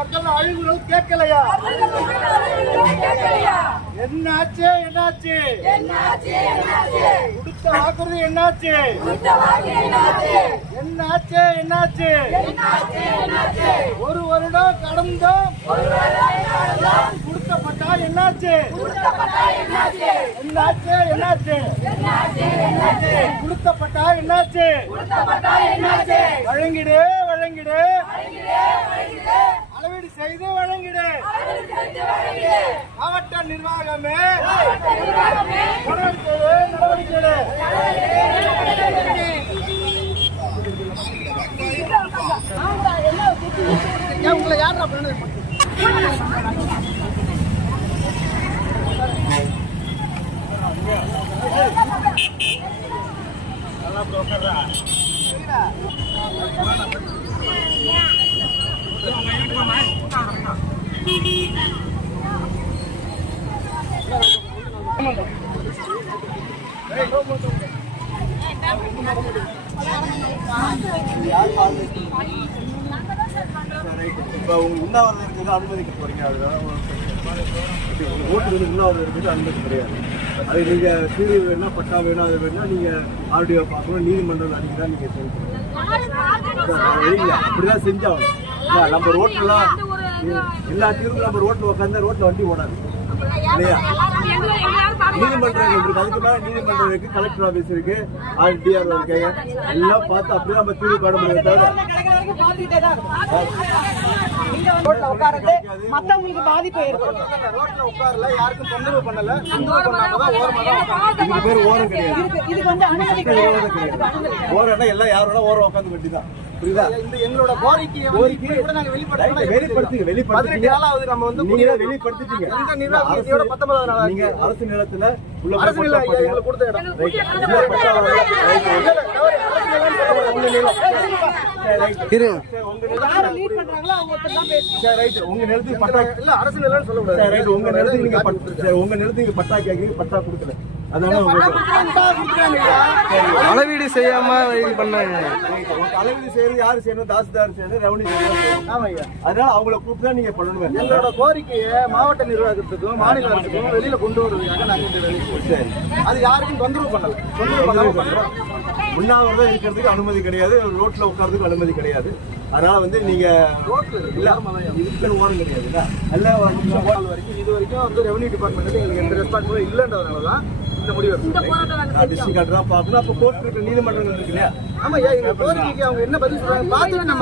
மக்கள் அழிவுகள் கேட்கலையா? என்னாச்சு என்னாச்சு? கொடுத்த வாக்குறுதி என்னாச்சு? என்னாச்சு என்னாச்சு? ஒரு வருடம் கடந்தும் கொடுக்கப்பட்டா என்னாச்சு? என்னாச்சு என்னாச்சு? கொடுக்கப்பட்டா என்னாச்சு? வழங்கிடு வழங்கிடு, அளவீடு செய்து வழங்கிடு. மாவட்ட நிர்வாகமே நடவடிக்கை உங்களை யார் இப்போ உண்ணாவிரதத்துக்கு அனுமதிக்க போறீங்க, அதனால ஓட்டு உண்ணாவிரதத்துக்கு அனுமதி கிடையாது. அது நீங்க சீடி வேணா பட்டா வேணும், அது வேணா நீங்க ஆர்டிஓ பார்க்கணும், நீதிமன்றம் அன்னைக்கு தான் நீங்க செய்யணும். அப்படிதான் செஞ்சாகணும். நம்ம ரோட்லாம் எல்லா தீர்வும் நம்ம ரோட்ல உட்காந்து ரோட்ல வண்டி ஓடாது இல்லையா? நீதிமன்றம் இருக்கு, அதுக்கு மேல நீதிமன்றம் இருக்கு, கலெக்டர் ஆபீஸ் இருக்கு, ஆர்டிஆர் இருக்காங்க, எல்லாம் பார்த்து அப்படியே நம்ம தீர்வு காண முடியும். தவிர மத்தவங்களுக்கு பாதிப்பு ஏற்படும். ரோட்ல உட்காரல, யாருக்கும் தொந்தரவு பண்ணல, பேர் ஓரம் கிடையாது. இதுக்கு வந்து அனுமதி கிடையாது. ஓரம்னா எல்லாம் யாரோட ஓரம் உட்காந்து வேண்டிதான். புரியுதா? இந்த எங்களோட கோரிக்கையை கூட நாங்க வெளிப்படுத்திட்டீங்க. நம்ம வந்து நீங்க வெளிப்படுத்திட்டீங்க. இந்த நிர்வாகியோட 19வது நாள் நீங்க அரசு நிலத்துல உள்ள அரசு நிலம் எங்களுக்கு கொடுத்த இடம். உங்க நிலத்துக்கு பட்டா இல்ல, அரசு நிலம் சொல்லக்கூடாது. உங்க நிலத்துக்கு நீங்க உங்க நிலத்துக்கு பட்டா கேட்க பட்டா கொடுக்கல, அதனால அளவீடு செய்யாம இது பண்ணாங்க. அளவீடு செய்யறது யாரு செய்யணும்? தாசில்தார் செய்யணும், ரெவன்யூ செய்யணும். ஆமாய்யா, அதனால அவங்கள கூப்பிட்டு தான் நீங்க பண்ணணும். எங்களோட கோரிக்கையை மாவட்ட நிர்வாகத்துக்கும் மாநில அரசுக்கும் வெளியில கொண்டு வருவதற்காக நாங்க இந்த வேலையை சரி, அது யாருக்கும் தொந்தரவு பண்ணல. உண்ணாவிரதம் இருக்கிறதுக்கு அனுமதி கிடையாது, ரோட்ல உட்கார்றதுக்கு அனுமதி கிடையாது. அதனால வந்து நீங்க ரோட்ல இல்ல இதுக்கு ஓரம் கிடையாது. எல்லா வரைக்கும் இது வரைக்கும் வந்து ரெவன்யூ டிபார்ட்மெண்ட் எங்களுக்கு எந்த ரெஸ்பான்சிபிளும் இல்லைன்றதுனாலதான் இந்த முடிவு. டிஸ்ட்ரிக்ட் கலெக்டர் தான் பார்க்கணும். அப்ப கோர்ட் இருக்கு, நீதிமன்றங்கள் இருக்கு இல்லையா? ஆமா, எங்க கோரிக்கைக்கு அவங்க என்ன பதில் சொல்றாங்க பார்த்துட்டு நம்ம